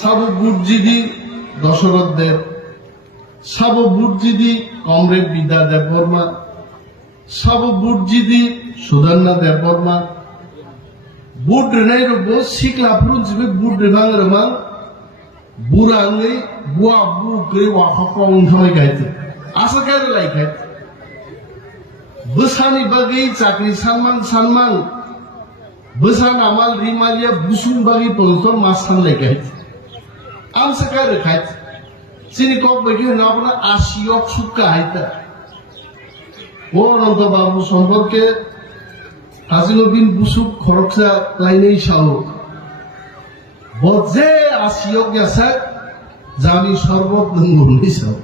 সাববুর্জিদি দশরথ দেব, সাববুর্জিদি comrade বিদ্যা দেব বর্মা, সাববুর্জিদি সুধন্যা দেব বর্মা, বুট রেনাই রবো সিকলা ফ্রুনজিবে বুট রেনাং রমা বুরাঙ্গै बुआ बु ग्रे वाखकं थाय गायते आसा गाय लायखाय बोसानि बागै चाकरि सानमान बोसान आमाल रिमालिया बुसुं बागै पलकल मासान लायखाय आमसा गाय रखाय सिनि कक बागै नाबना आसियक सुक्का हायता ओ अनंत बाबु सम्पर्के हाजिनोबिन बुसुक खरकसा लायनै साव बजे आसियक यासा जानि शरबत नंगौनि साव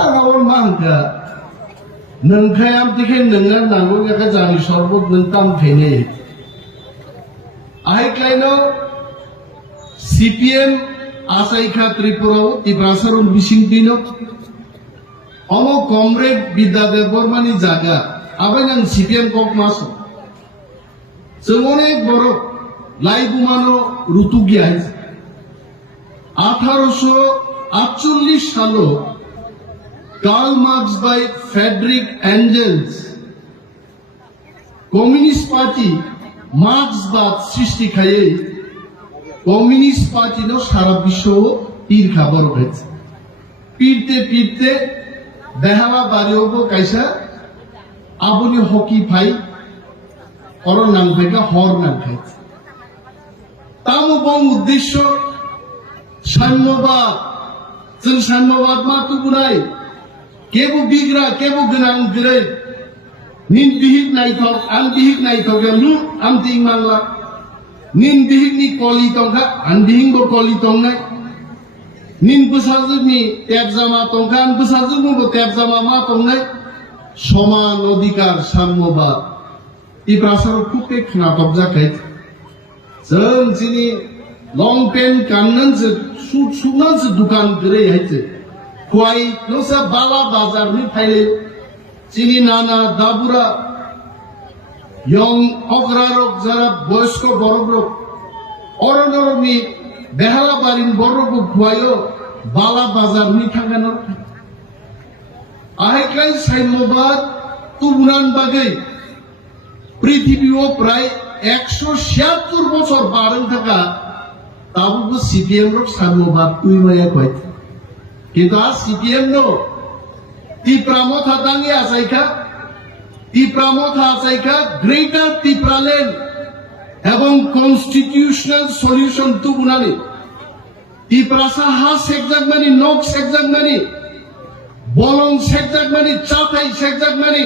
आवर मांगा नंखायाम दिखे नंगा नांगौ याका जानि शरबत नंताम थैने आइक्लाइनो सीपीएम आसाइखा त्रिपुराव तिप्रासानो बिसिंतिनो अमो कमरेड बिद्यादेव बर्मानि जागा आबायनां सीपीएम कक मासो जों अनेक बर' लाइबुमानो रुतुगिया 1848 सालो Karl Marx by Friedrich Engels communist party मार्क्सबाद सृष्टि खाये कम्युनिस्ट पार्टी नो सारा विश्व तीर खबर होयছে पीरते बेहावा बारियोबो कायसा आबुनि हकी फाइ और नांफायगा हर नांखाय तामो बं उद्देश्य साम्यवाद जों साम्यवाद माथु बुनाय केबो बिग्रा केबो गोनां गरै निन बिहिक नायथक आं बिहिक नायथक लु आं तिं मांला निन बिहिक नि कलि तंखा आं बिहिक बो कलि तंनाय निन बसाजुनि तेबजामा तंखा आं बसाजुनि बो तेबजामा मा तंनाय समान अधिकार साम्यवाद तिप्रासार खुके खनातक जाखाय जों जिनि लं पेन्ट गाननानसो सुट सुनानसो दुकान गरै हायसो खुवाइ नोसा बाला बाजारनि फायले जिनि नाना दाबुरा यं अग्रारक जारा बयस्क बरब्रक अरनरनि बेहालाबारिन बरब्रक खुवायो बाला बाजारनि थांगानो आहायख्लाय साम्यवाद तुबुनान बागै पृथिबीआव प्राय 176 বছর বারণ থাকা তাবুকো সিপিএম রক সাম্যবাদ তুই মায়া কয় কিন্তু আজ সিপিএম নো তিপ্রামথা দাঙ্গে আসাইখা গ্রেটার তিপ্রালেন্ড এবং কনস্টিটিউশনাল সলিউশন তুবুনানি তিপ্রাসা হা সেকজাকমানি নক সেকজাকমানি বলং সেকজাকমানি চাতাই সেকজাকমানি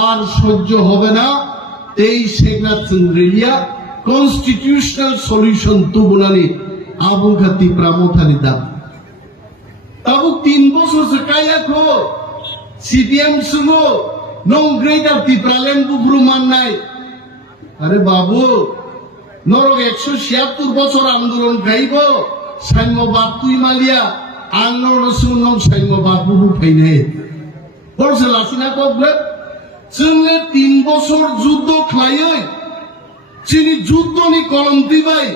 আর সহ্য হবে না 23 সেগনাথ চন্দ্রেলিয়া কনস্টিটিউশনাল সলিউশন তুবুনানি আবুখা তিপ্রামথানি দাম তাবু 3 বছর সে কায়াখো সিপিএম সুমো নং গ্রেটার তিপ্রালেন্ড বুবরু মাননাই আরে বাবু নরক 176 বছর আন্দোলন গাইব সাম্যবাদ তুই মালিয়া আন্দোলন সুনং সাম্যবাদ বুবু ফাইনে বলছে লাসিনা কবলে जोंने 3 বছর যুদ্ধ খাইयै চিনি যুদ্ধনি কলম দিবাই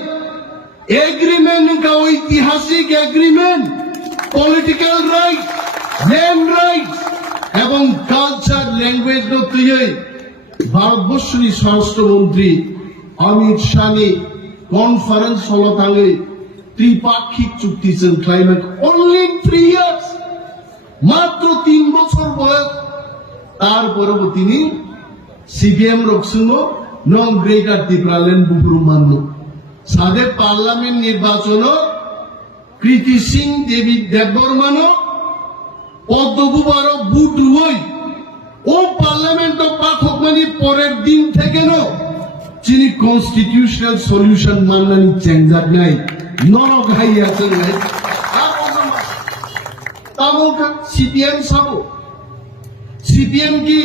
এগ্রিমেন্ট का ঐতিহাসিক agreement political right land right এবং কালচার ল্যাঙ্গুয়েজ নো তুই ভারতবর্ষনি স্বরাষ্ট্রমন্ত্রী অমিত শাহনি কনফারেন্স হলতাঙ্গে ত্রিপাক্ষিক চুক্তি जों ক্লাইমেট অনলি 3 ইয়ার্স মাত্র 3 বছর বয়স তারপরেও তিনি সিপিএম রকসুনো নং গ্রেটার তিপ্রালেন্ড বুবরু মাননো সাদে পার্লামেন্ট নির্বাচন কৃতি সিং দেবী দেববর্মানো পদ্মবুবার বুট হই ও পার্লামেন্ট পাঠকমানি পরের দিন থেকে নো যিনি কনস্টিটিউশনাল সলিউশন মাননানি চেঞ্জাক নাই নরক হাইয়াছেন নাই তামোকা সিপিএম সাবো सीपीएम की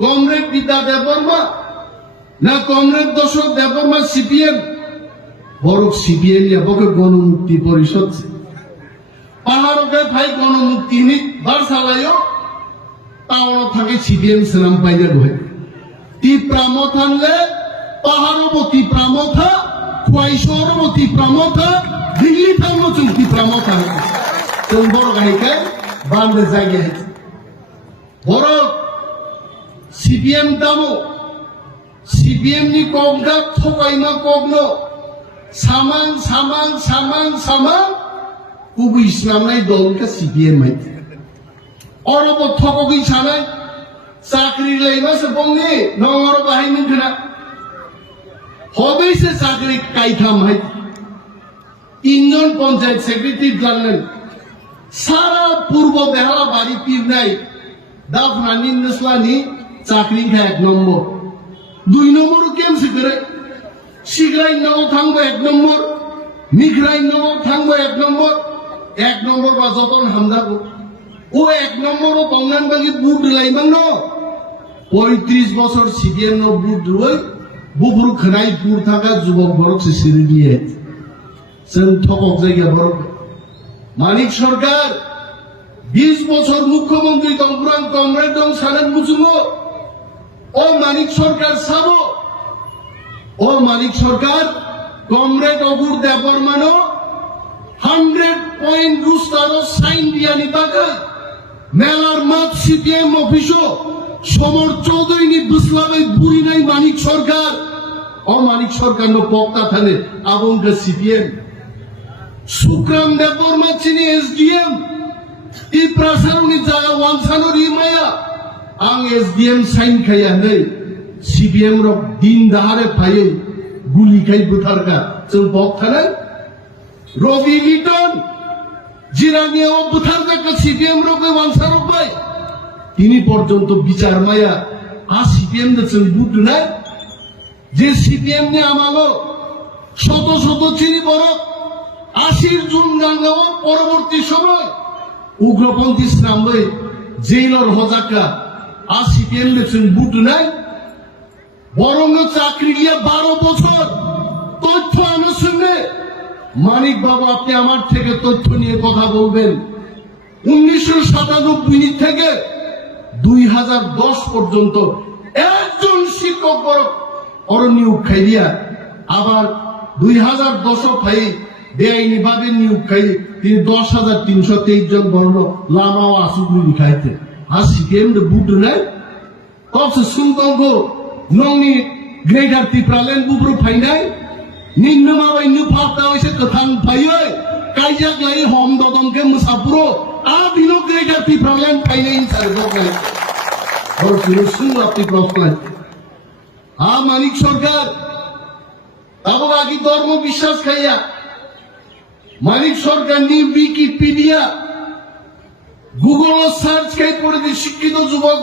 कॉमरेड विद्या देवबर्मा ना कॉमरेड दशरथ देवबर्मा सीपीएम बरक सीपीएम या बके गणमुक्ति परिषद पहाड़ों के भाई गणमुक्ति नि बार सालायो तावनो थाके सीपीएम सलाम पाइया गए तिप्रामथानले पहाड़ों बो तिप्रामथा Kuaisoro Tipramota, Dilitamo to Tipramota. Tumborgaike, Bande Zaget. Boro Cpim Damo, Cpim ni Kogda, Tokaima Kogno, Saman, Ubu Islamai Dolka Cpim. Orobo Tokogi Chanai, Sakri Levas Bongi, no Orobahiminka. Hobby se Sakri Kaitam, Indian Panchayat Secretary General, Sara Purbo Behara Bari Pirnai, Daf Nanin Nuslani, Sakri Kak number. Do you know more games? Sigrai no Tango at number, Migrai no Tango at number, Ek number was upon Hamdago. ও এক নম্বর কংগ্রেসবাগী বুট লাইমান ন ৩৫ বছর CPM ন বুট রই বুবুর খনাই পুর থাকা যুবক বরক সিরি দিয়ে সেন ঠকক জায়গা বরক মানিক সরকার ২০ বছর মুখ্যমন্ত্রী তংপুরান কংগ্রেস দং সালেন মুচুমো ও মানিক সরকার সাবো ও মানিক সরকার কংগ্রেস অগুর দেবর মানো 100 পয়েন্ট রুস্তারো সাইন দিয়ানি টাকা মেলার মাঠ সিপিএম অফিসও সমর চৌধুরী নি বুসলাবে বুড়ি নাই মানিক সরকার ও মানিক সরকার নো পক্তা থানে আবঙ্গ সিপিএম সুক্রাম দেববর্মা চিনি এসডিএম তিপ্রাসানো নি জায়গা ওয়ানসানো রিমায়া আং এসডিএম সাইন খাইয়া নেই সিপিএম র দিন দাহারে পাইয়ে গুলি খাই বুথারকা চল পক্তা নাই রবি লিটন জিরানিয়া ও বুথারকা সিপিএম রোগে ওয়ানসারো পাই তিনি পর্যন্ত বিচার মায়া আ সিপিএম দেছেন বুদ্ধ নাই যে সিপিএম নে আমালো শত শত চিনি বড় 80 জুন গাঙ্গাও পরবর্তী সময় উগ্রপন্থী ইসলামে জেলর হজাকা আ সিপিএম দেছেন বুদ্ধ নাই বরং চাকরি গিয়া 12 বছর তথ্য আনুষ্ঠানে মানিক বাবু আপনি আমার থেকে তথ্য নিয়ে কথা বলবেন 1997 থেকে 2010 পর্যন্ত একজন শিক্ষক বড় নিয়োগ খাইয়া আবার 2010 খাই বেআইনি ভাবে নিয়োগ খাই তিনি 10,323 জন বর্ণ লামা ও আসুগুলি খাইতে আর সিপিএম বুট নাই কত সুন্দর নংনি গ্রেটার তিপ্রালেন বুবরু ফাইনাই নিম্নমা বাইনু ফাটা হইছে কথান ফাইয় কাইজাক লাই হম দদমকে মুসাপুরো আ দিনো গ্রেটার তিপ্রালেন ফাইনাই সারগলাই और सुन अपनी प्रश्न मानिक सरकार तब आगे धर्म विश्वास खाइया मानिक सरकार नी विकिपीडिया गूगल सार्च खाई पड़े शिक्षित युवक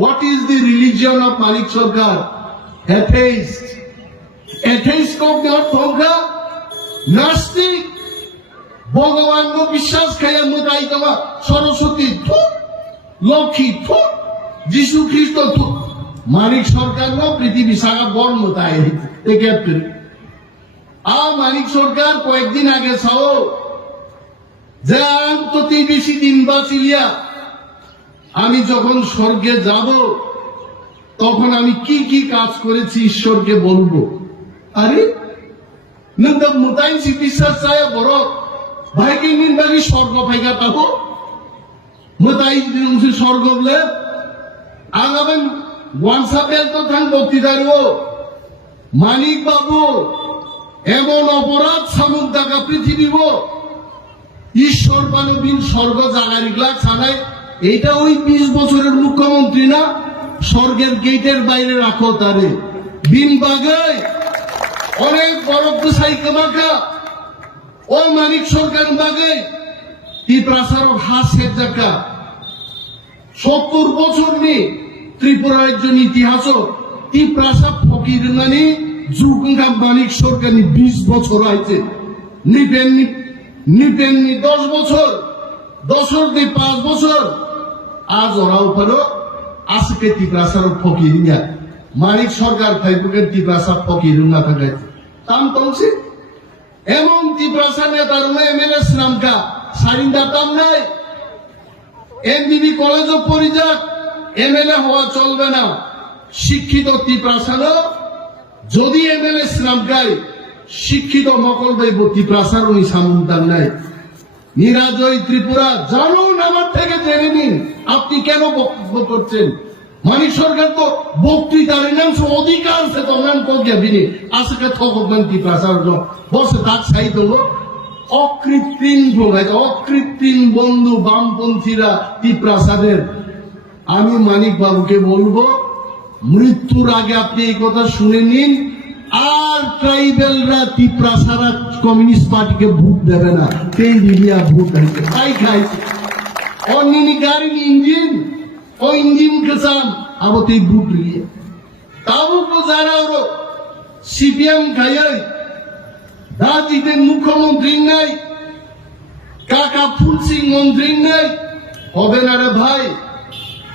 what is the religion of Manik सरकार एथेइस्ट एथेइस्ट को अर्थ होगा नास्तिक भगवान को विश्वास खाइया मुदाई दवा सरस्वती लक्ष्मी যিশু খ্রিস্ট মানিক সরকার না পৃথিবী সারা বর্ণ তাই মানিক সরকার কয়েকদিন আগে ছাও যে অতি বেশি দিন বাঁচিলিয়া আমি যখন স্বর্গে যাব তখন আমি কি কি কাজ করেছি ঈশ্বরকে বলবো আরে নন্দম মুতাইন চিকিৎসা চায় বড় ভাইকে নিন বাকি স্বর্গ পাইগা পাবো মুতাই স্বর্গ বলে আগাবেন ওয়ানসাপেল তো থান বক্তৃতারও মানিক বাবু এমন অপরাধ সামুদ দাগা পৃথিবী ঈশ্বর পানবিন স্বর্গ জাগারিগুলা ছাড়াই এইটা ওই 20 বছরের মুখ্যমন্ত্রী না স্বর্গের গেটের বাইরে রাখো তারে বিন বাগায় অনেক বড় সাইকে মাখা ও মানিক সরকার বাগায় তিপ্রাসার হাসের জায়গা 70 বছর নি ত্রিপুরা রাজ্য ইতিহাস তিপ্রাসা ফকির মানে যুগা মানিক সরকার 20 বছর হয়েছে নিপেননি 10 বছর 5 বছর আজ ওরাও হলো আজকে তিপ্রাসার ফকির মানিক সরকার ফাইপুকের তিপ্রাসা ফকির না থাকে তাম তংসে এমন তিপ্রাসা নেতার এমএলএ নামকা সারিন্দা তাম নাই এমবিবি কলেজও পরিযাক এমএলএ হওয়া চলবে না শিক্ষিত তিপ্রাসানো যদি এমএলএ শ্রামকাই শিক্ষিত মকল বাইব ত্রিপ্রাসারণী সামুদান নাই নিরাজয় ত্রিপুরা জানুন আমার থেকে জেনে নিন আপনি কেন বক্তব্য করছেন মানিক সরকার তো বক্তৃতার নাংশ অধিকার সে তো নাম কোকিয়া বিনি আজকে থকমান ত্রিপ্রাসারণ বসে তার সাইড হলো অকৃত্রিম বন্ধু বামপন্থীরা ত্রিপ্রাসাদের আমি মানিক বাবুকে বলবো মৃত্যুর আগে আপনি এই কথা শুনে নিন আর ট্রাইবেলরা ত্রিপ্রাসারা কমিউনিস্ট পার্টিকে ভোট দেবে না সেই দিলিয়া ভোট হয়েছে তাই খাইছে অন্যনি গাড়ি ইঞ্জিন ও ইঞ্জিন কেসান আবো তুই ভোট লিয়ে তাবো তো যারা ওর সিপিএম খাইয়ে রাজ্যের মুখ্যমন্ত্রী নাই কাকা ফুল সিং মন্ত্রী নাই হবে না রে ভাই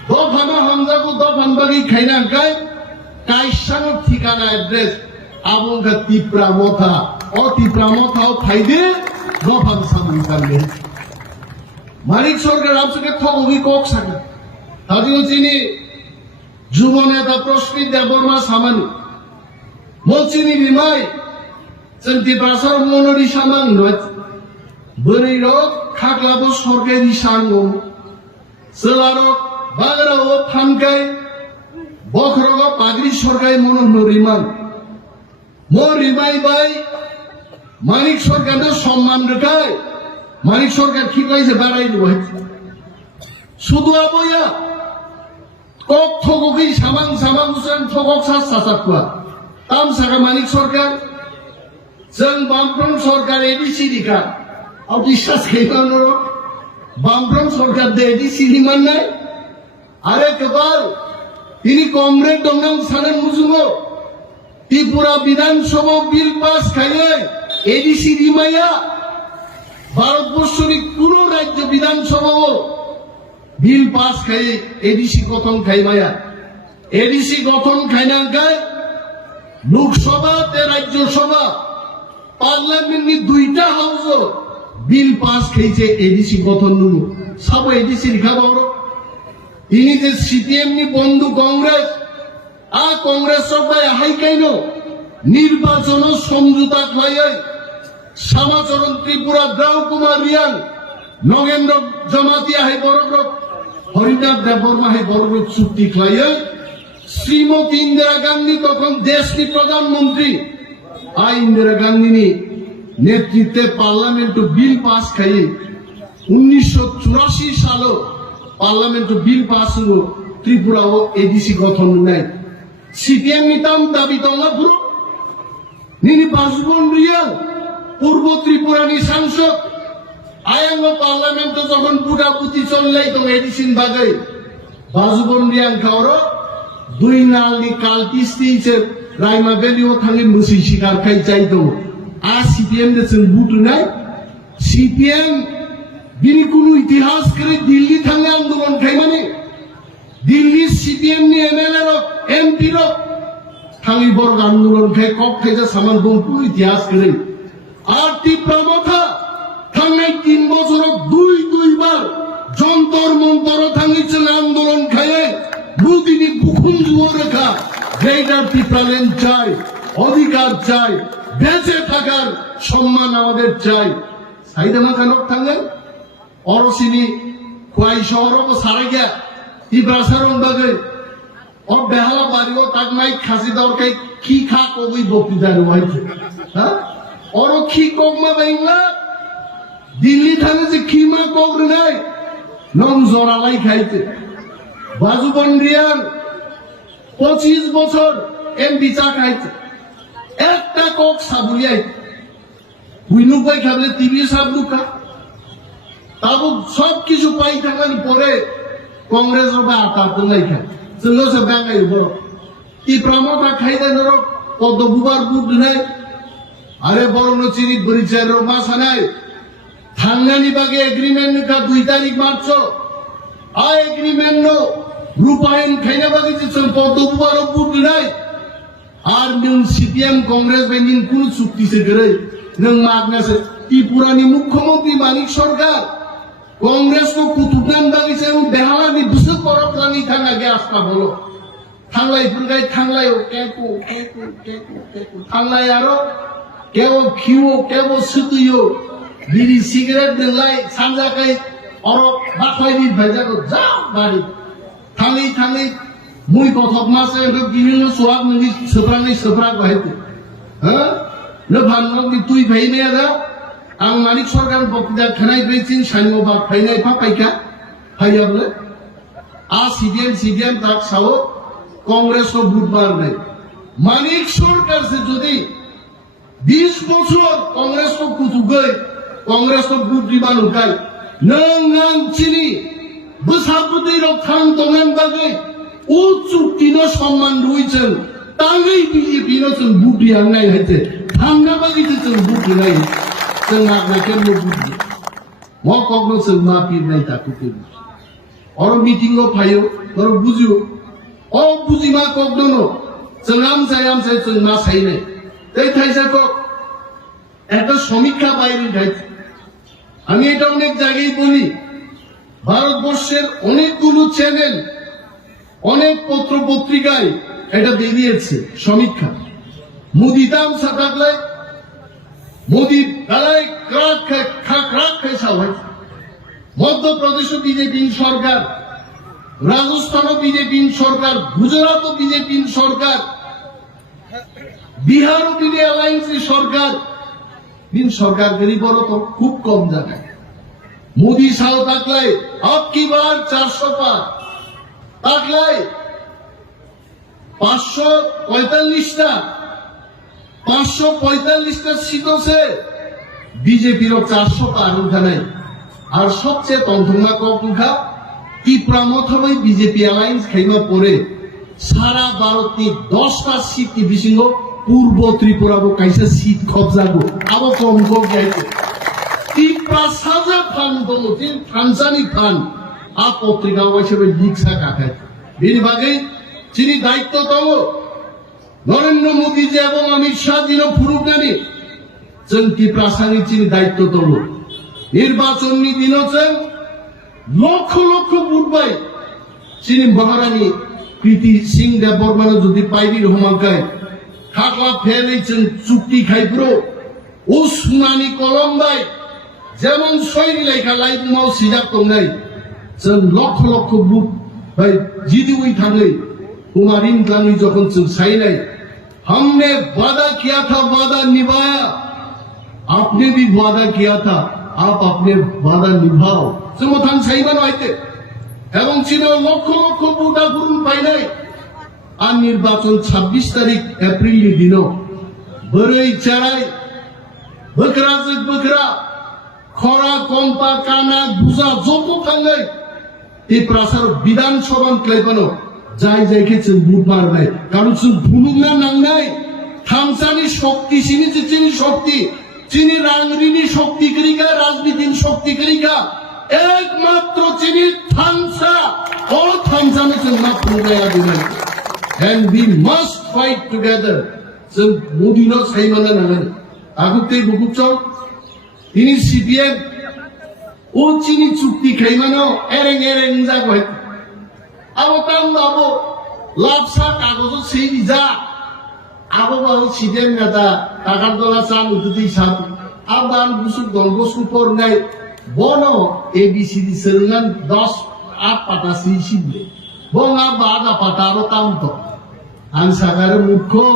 দফানো হামজাকু দফান বাগি খাইনা গায় কাইসানো ঠিকানা অ্যাড্রেস আবঙ্গা তিপ্রা মথা ও তিপ্রা মথাও খাইদে দফান সামন করবে মানিক সরকার আপসকে থবি koksawi তাদিও চিনি যুব নেতা প্রস্মিত দেববর্মা সামানি মলচিনি বিমাই সেন্টি প্রাসার মনোরি সামাং নয় বরির খাকলাবো সরকারি সাঙ্গম সেলারক বাগরাও থানকাই বখরগ পাগড়ি সরকারি মনোরিমান মরিমাই বাই মানিক সরকারের সম্মান রেখায় মানিক সরকার কি কইছে বাড়াই দিব শুধু আবয়া কক থগকি সামাং সামাং সেন থগক সাস সাসাকুয়া তাম সাকা মানিক সরকার जों बामफ्रम सरकार एडीसी दिखा और বিশ্বাস खाइबानो बामफ्रम सरकार दे एडीसी दिमाननाय आरे केवल তিনি কংগ্রেস দংনাং সানেন মুজুমো ত্রিপুরা বিধানসভা বিল পাস খাইয়ে এডিসি দিমাইয়া ভারতবর্ষের কোন রাজ্য বিধানসভা বিল পাস খাইয়ে এডিসি গঠন খাইমায়া এডিসি গঠন খাইনাঙ্কায় লোকসভা তে রাজ্যসভা পার্লামেন্টনি দুইটা হাউস বিল পাস খেয়েছে এডিসি গঠন নুন সব এডিসি লিখা বড় তিনি যে সিপিএম নি বন্ধু কংগ্রেস কংগ্রেস সবাই হাই কেন নির্বাচন সমঝোতা খাইয়ে শ্যামাচরণ ত্রিপুরা দ্রাউ কুমার রিয়াং নগেন্দ্র জমাতিয়া হাই বড় হরিনাথ দেববর্মা হাই বড় চুক্তি খাইয়ে শ্রীমতী ইন্দিরা গান্ধী তখন দেশনি প্রধানমন্ত্রী ইন্দিরা গান্ধী নেতৃত্বে পার্লামেন্ট বিল পাস খাইয়ে 1984 সাল পার্লামেন্ট বিল পাস হলো ত্রিপুরা ও এডিসি গঠন নাই সিপিএম নিতাম দাবি দলা পুরো নিনি বাসবন রিয়াল পূর্ব ত্রিপুরানি সাংসদ আয়াঙ্গ পার্লামেন্ট যখন পুটাপুতি চললেই তো এডিসিন বাগাই বাসবন রিয়াং খাওয়ার দুই নালনি কাল তিস্তিছে রাইমা বেলিও থাঙ্গে মুসি শিকার খাই চাইতো আর সিপিএম দেশেন বুট নাই সিপিএম বিনি কোন ইতিহাস করে দিল্লি থাঙ্গে আন্দোলন খাই মানে দিল্লি সিপিএম নি এমএলএ রক এমপি রক থাঙ্গি বর্গ আন্দোলন খাই কক খাইছে সামান কোন ইতিহাস করে আর তীব্রমথা থাঙ্গে 3 বছর দুইবার যন্তর মন্তর থাঙ্গিছে আন্দোলন খাইয়ে বুদিনি বুকুম জুয়ো রেখা গ্রেটার ত্রিপুরাল্যান্ড চাই অধিকার চাই বেঁচে থাকার সম্মান আমাদের চাই সাইদামা কানক থাঙ্গে অরসিনি খোয়াই শহর সারা গিয়া ত্রিপ্রাসারণ বাগে ও বেহালা বাড়িও তাক নাই খাসি দরকে কি খা কবি বক্তৃতা হয়েছে হ্যাঁ অর কি কগমা বাংলা দিল্লি থানে যে খিমা কগ নাই নং জরালাই খাইতে বাজুবন্ডিয়ান 25 বছর এমপি চা খাইছে একটা কক সাবুলিয়াই হুইনু পাই খাবলে টিভি সাবলুকা তাবু সব কিছু পাই থাকার পরে কংগ্রেস বা আতা নাই খায় চলো সে ব্যাঙ্গাই বড় কি প্রমোটা খাই দেন কত বুবার বুট নাই আরে বড় নচিনি পরিচয় মাসা নাই থাঙ্গানি বাগে এগ্রিমেন্ট কা 2 তারিখ মার্চ এগ্রিমেন্ট রূপায়ণ খাইনা বাগে যে কত বুবার বুট নাই আর নিন সিপিএম কংগ্রেস বেনিন কোন চুক্তি সে করে নং মাগনাছে ত্রিপুরানি মুখ্যমন্ত্রী মানিক সরকার কংগ্রেস को कुतुबन बागी से बेहाला नि दुसर परत रानी थाना गे आस्था बोलो थांलाय फैलाय थांलायो केको थांलाय आरो केवो खिवो केवो सुतुयो बिड़ी सिगारेट दोनलाय सानजाखै अर बाखलायनि भाइजाखौ जा बारि थाङै मुइ गथक मासे गिबिनो सुहाग नोंनि सोफ्राग बाहायते हो न भानगि तुई भाइनाया दा आं मानिक सरकार बक्तिदा खनाय बेचिन साइनोबा फाइनाय फाइका फाइयाबले आ सीडीएम ताक सावो कांग्रेस को बुधवार नहीं मानिक सरकार से जुदी 20 বছর कांग्रेस को कुतुगै कांग्रेस को बुध दिबान उकाय नों चिनी बोसाबुदै रक थां दंगान बागै उ चुक्तिनो सम्मान रुइचन तांगै बीजेपी नो जों बुद्धि आंनाय हैते थांना बागै जों बुद्धि नाय जों नागनायके नो बुद्धि म कगनो जों मा पिरनाय ताकुके और मीटिंग लो फायो और बुजियो ओ बुजिमा कगनो जों आमसाय जों मा साइनाय এই থাইসাকো একটা সমীক্ষা বাইরে যাচ্ছে আমি এটা অনেক জায়গায় বলি ভারতবর্ষের অনেকগুলো চ্যানেল অনেক পত্র পত্রিকায় এটা বেরিয়েছে সমীক্ষা মোদি দাম সাতাকলে মোদি গালায় ক্রাক খাইছা হয়েছে মধ্যপ্রদেশ বিজেপি সরকার রাজস্থান বিজেপি সরকার গুজরাট বিজেপি সরকার बिहार में अलायंस सरकार दिन सरकार गरीब तो खूब कम जगह मोदी साल ताकलाय अब की बार 400 पार ताकलाय 545 सीटों से बीजेपी रो 400 पार उठा नहीं और सबसे तंथुमा को उठा ত্রিপুরা बीजेपी अलायंस खेमा पड़े सारा भारत की 10টা सीट की बिसिंगो पूर्व त्रिपुरा को कैसे सीट कब्जा को अब कम को गए तिप्रासानो फान दो दिन थानसानी फान आप पत्रिका वैसे भी लिखा काटे बिन बागे चिनी दायित्व दो नरेंद्र मोदी जी एवं अमित शाह जी नो फुरुकनानी जों तिप्रासानी चिनी दायित्व दो निर्वाचननि दिनो जों लक्ष लक्ष भोट बाय चिनी महारानी प्रीति सिंह देवबर्मानो जुदि पाइबि हमांकाय खाखला फेलै जों चुक्ति खाइब्रो ओ सुनानि कलम बाय जेमन सयनि लेखा लाइफाव सिजाब दंनाय जों लक्ष लक्ष बुक बाय जिदिवै थाङै कुमारिन गांनि जखन जों साइनाय हमने वादा किया था वादा निभाया आपने भी वादा किया था आप अपने वादा निभाओ जों थां साइबान आइते एवं चिनो लक्ष लक्ष बुटा गुरुन पाइनाय আর নির্বাচন 26 তারিখ এপ্রিল দিনো বড়ই চারাই বকরা খরা কম্পা কানা বুজা যত থাঙ্গাই ত্রিপ্রাসার বিধানসভা ক্লাইবানো যাই যাইকে जों বুধবার নাই কারণ जों ভুলুংনা নাংনাই থামসানি শক্তি চিনি শক্তি চিনি রাংরিনি শক্তি করিকা রাজনীতির শক্তি করিকা একমাত্র চিনি থামসা ও থামসানে जों না পুরায়া দিবেন and we must fight together so modi no saimana nangan agute bukuchol ini Cpim o chini chukti khaimano ereng ja goi abo tam abo lapsa kagojo sei ja abo bawo Cpim nata takar dola chan ututi sat aban busuk dolgos upor nai bono abcd serengan 10 8 pata sisi bonga bada pataro tamto ang sagare murkho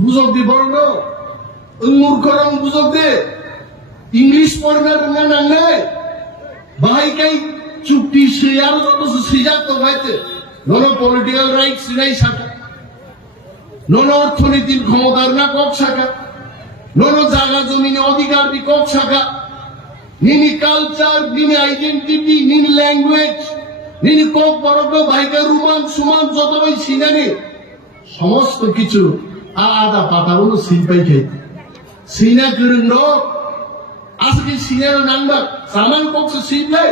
bujok di borno murkho rang bujok de english porna ranga nangai bahai kai chukti sheyar joto sejak to gaite nono political rights nai saka nono orthonitir ক্ষমতার না cock saka nono জায়গা জমিনে অধিকার বি কক saka nini culture nini identity nini language nini কক বড় ভাইকা রুমান সুমান যত ভাই সিনানি সমস্ত কিছু আদা পাতাগুলো সিনপাই খাইতে সিনা করুন আজকে সিনার নাম্বার সামান কক্ষ সিনলে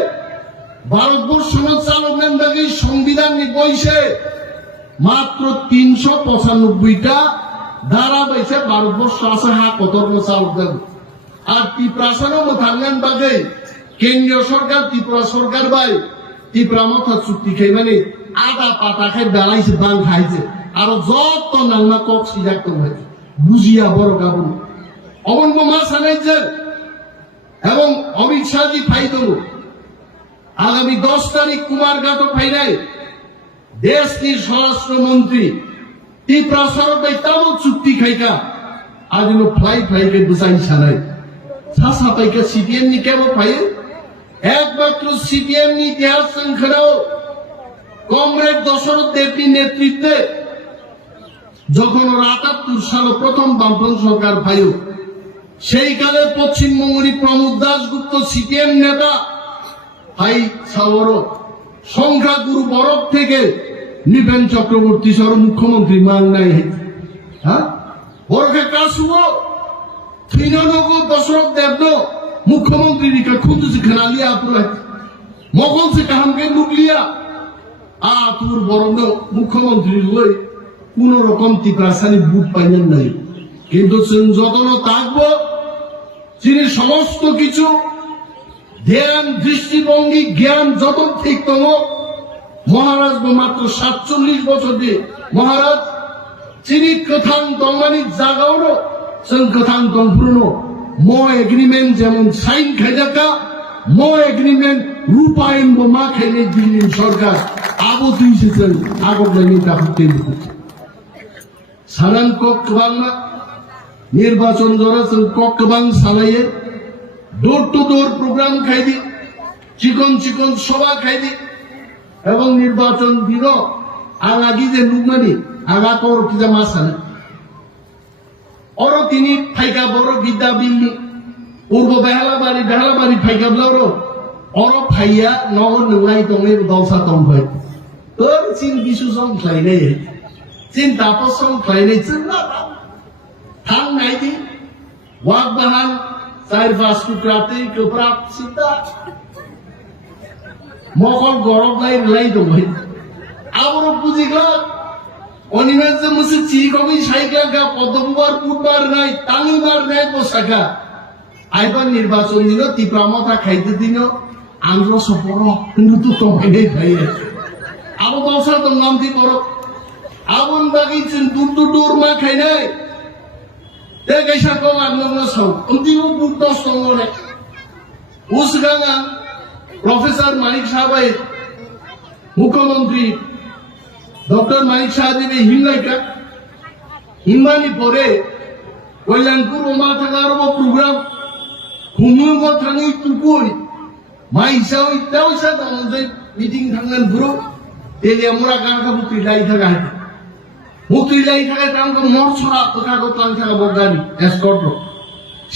ভারতবর্ষ চালক নাম্বারকে সংবিধান বইছে মাত্র 395টা ধারা বইছে ভারতবর্ষ আছে কত চালক আর ত্রিপ্রাসানো থাকলেন বাদে কেন্দ্রীয় সরকার ত্রিপুরা সরকার ভাই ত্রিপুরা মাথা চুক্তি খাই মানে আদা পাতা খাই বেলাইছে বান খাইছে আর যত নান্না কক সিজাক তো হয়েছে বুঝিয়া বড় কাবুল অবন্য মাস আনাইছেন এবং অমিত শাহজি ফাইদ আগামী 10 তারিখ কুমারঘাট ফাইনাই দেশটির স্বরাষ্ট্রমন্ত্রী টিপ্রাসানো তাও চুক্তি খাইকা আজ ফ্লাইকে বুঝাই সানাই সাসা পাইকা সিপিএম নি কেন ফাই একমাত্র সিপিএম নি ইতিহাস সংখ্যাও কমরেড দশরথ দেবীর নেতৃত্বে যখন 78 সালে প্রথম বামপন্থী সরকার ফাইল সেই কালে পশ্চিমবঙ্গের প্রমোদ দাশগুপ্ত সিপিএম নেতা ভাই সাবর সংখ্যাগুরু বরফ থেকে নৃপেন চক্রবর্তী সহ মুখ্যমন্ত্রী মান নাই হ্যাঁ বরফে কাশুব তৃণনগর দশরথ দেব মুখ্যমন্ত্রী রিকা খুদ से खना लिया आपने मोगल से काम के लुट लिया तुर বরণ মুখ্যমন্ত্রী লই কোন রকম টিপ্রাসানি বুট পাইলেন নাই কিন্তু যতন থাকবো তিনি সমস্ত কিছু ধ্যান দৃষ্টিভঙ্গি জ্ঞান যত ঠিক তম মহারাজ মাত্র 47 বছর দিয়ে মহারাজ চিনি কথাং তংমানি জাগাওনো जों কথাং তংপুরনো মো এগ্রিমেন্ট যেমন সাইন খাইজাকা মো এগ্রিমেন্ট রূপায়ণ মা খাইলে দিল্লি সরকার আবো দিয়েছেন আগমনী দাহতে সানান কক্সবাং নির্বাচন দ্বারা जों কক্সবাং সালাইয়ে ডোর টু ডোর প্রোগ্রাম খাইদি চিকন চিকন সভা খাইদি এবং নির্বাচন দিন আগাগি যে লুকমানি আগা কর কিজা মাসানা और তিনি ফাইকা বড় বিদ্যা বিল্লি পূর্ব বেহালাবাড়ি ফাইকা ব্লারো और ফাইয়া নগর নংলাই তংলে দলসা তং হয় তোর চিন বিশু সং খাইলে চিন তাপস সং খাইলে চিন না থাং নাইদি ওয়াক বাহান চার পাঁচ টুকরাতে গোপ্রাপ সিদ্ধা মকল গরম লাই দং হয় আবার বুঝিগলা অনিমেষ যে মুসে চিকমি সাইকেল গা পদ্মবার পুটবার নাই তাঙিবার নাই পোশাকা আইবার নির্বাচন দিল তীব্রামতা খাইতে দিন আন্দ্র সপর কিন্তু তো কমাই খাই আবো বসা তো নামতি করো আবন বাকি দূর মা খাই নাই তে গেছা কম আন্দোলন সব অন্তিম বুট দশ তঙ্গনে উসগাঙ্গা প্রফেসর মানিক সাহেব মুখ্যমন্ত্রী ডক্টর মানিক সাহেব হিমলাইকা হিমানি পরে কল্যাণপুর ওমা থাকার প্রোগ্রাম হুমুম থাঙি তুকুই মা হিসাব ইত্যাও হিসাব আমাদের মিটিং থাঙ্গান পুরো তেলে আমরা গাঁকা মুক্তি লাই থাকা মুক্তি লাই থাকা তাঙ্ক মরছড়া কথা কথা থাকা বগানি এসকর্ট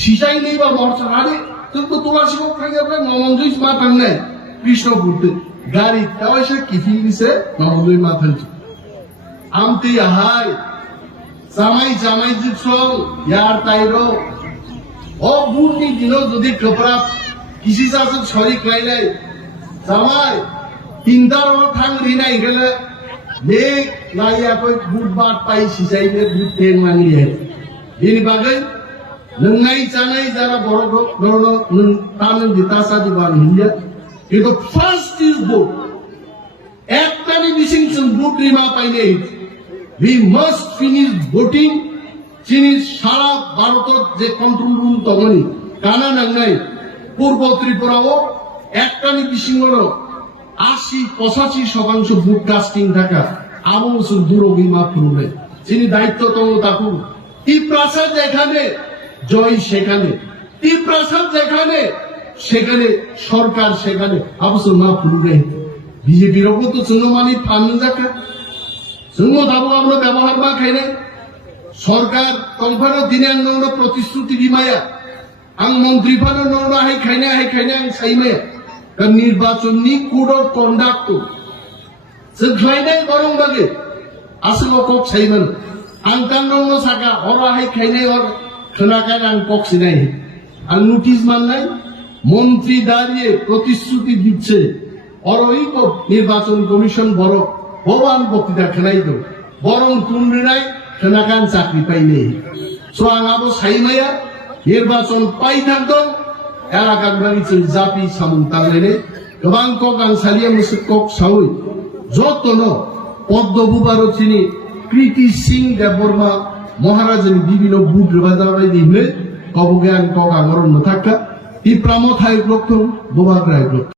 সিসাই নেই বা মরছড়া রে তো তোমার শিবক থাকে আপনার নমঞ্জুই মা থাঙ্গাই কৃষ্ণপুরতে গাড়ি তাও এসে কিফিল দিছে নমঞ্জুই মা থাকছে আমতি হাই জামাই জিপসং ইয়ার তাইরো ও বুটনি দিনো যদি কপড়া কিসি সাসক সরি খাইলাই জামাই তিনটার ওর থাং রিনাই গেলে নেক লাইয়া কই বুট বাট পাই সিসাইলে বুট টেন মানিয়ে দিন বাগে নংনাই চানাই যারা বড় বড় তান দিতাসা দিবান হিয়া কিন্তু ফার্স্ট ইজ বুট একটানি মিসিং বুট রিমা পাইলে we must finish voting চিনি সারা ভারতের যে কন্ট্রোল রুম তখনই কানা নাংনাই পূর্ব ত্রিপুরাও একটানি বিশিঙ্গর 80-85% ভোট কাস্টিং থাকা আবু মুসুল দুরবিমা পুরুলে চিনি দায়িত্ব তম তাকু টিপ্রাসাদ যেখানে জয় সেখানে টিপ্রাসাদ যেখানে সেখানে সরকার সেখানে আবু না পুরুলে বিজেপির ওপর তো চুনমানি ফান্ড দেখা जोंनो दाबो আমরা ব্যবহার মা খাইনে সরকার কনফারো দিনের নৌন প্রতিশ্রুতি বিমায়া আং মন্ত্রী ফানো নৌন হাই খাইনে আং সাইমে নির্বাচননি কোড অফ কন্ডাক্ট जों খাইনাই গরম বাগে আসলো কক সাইমান আং তান নৌন সাকা হরা হাই খাইনে আর খনাকান আং কক সিনাই আং নোটিশ মাননাই মন্ত্রী দাঁড়িয়ে প্রতিশ্রুতি দিচ্ছে আর ওই নির্বাচন কমিশন বড় ভগবান বক্তৃতা খেলাই দো বরং তুমরি নাই খেনাকান চাকরি পাইনি সোয়াঙাবো সাইমাইয়া নির্বাচন পাই থাকতো এলাকার বাড়ি জাপি সামুন তাগলেনে গোबां কক আং সালিয়া মুসুক কক সাউই যতন পদ্ম ভূপারত চিনি কৃতি সিং দেববর্মা মহারাজের বিভিন্ন বুট বাজাবাই দিলে কবজ্ঞান কক আগরণ থাকা ই প্রামথায় লক্ষ্য বোবাগ্রায় লক্ষ্য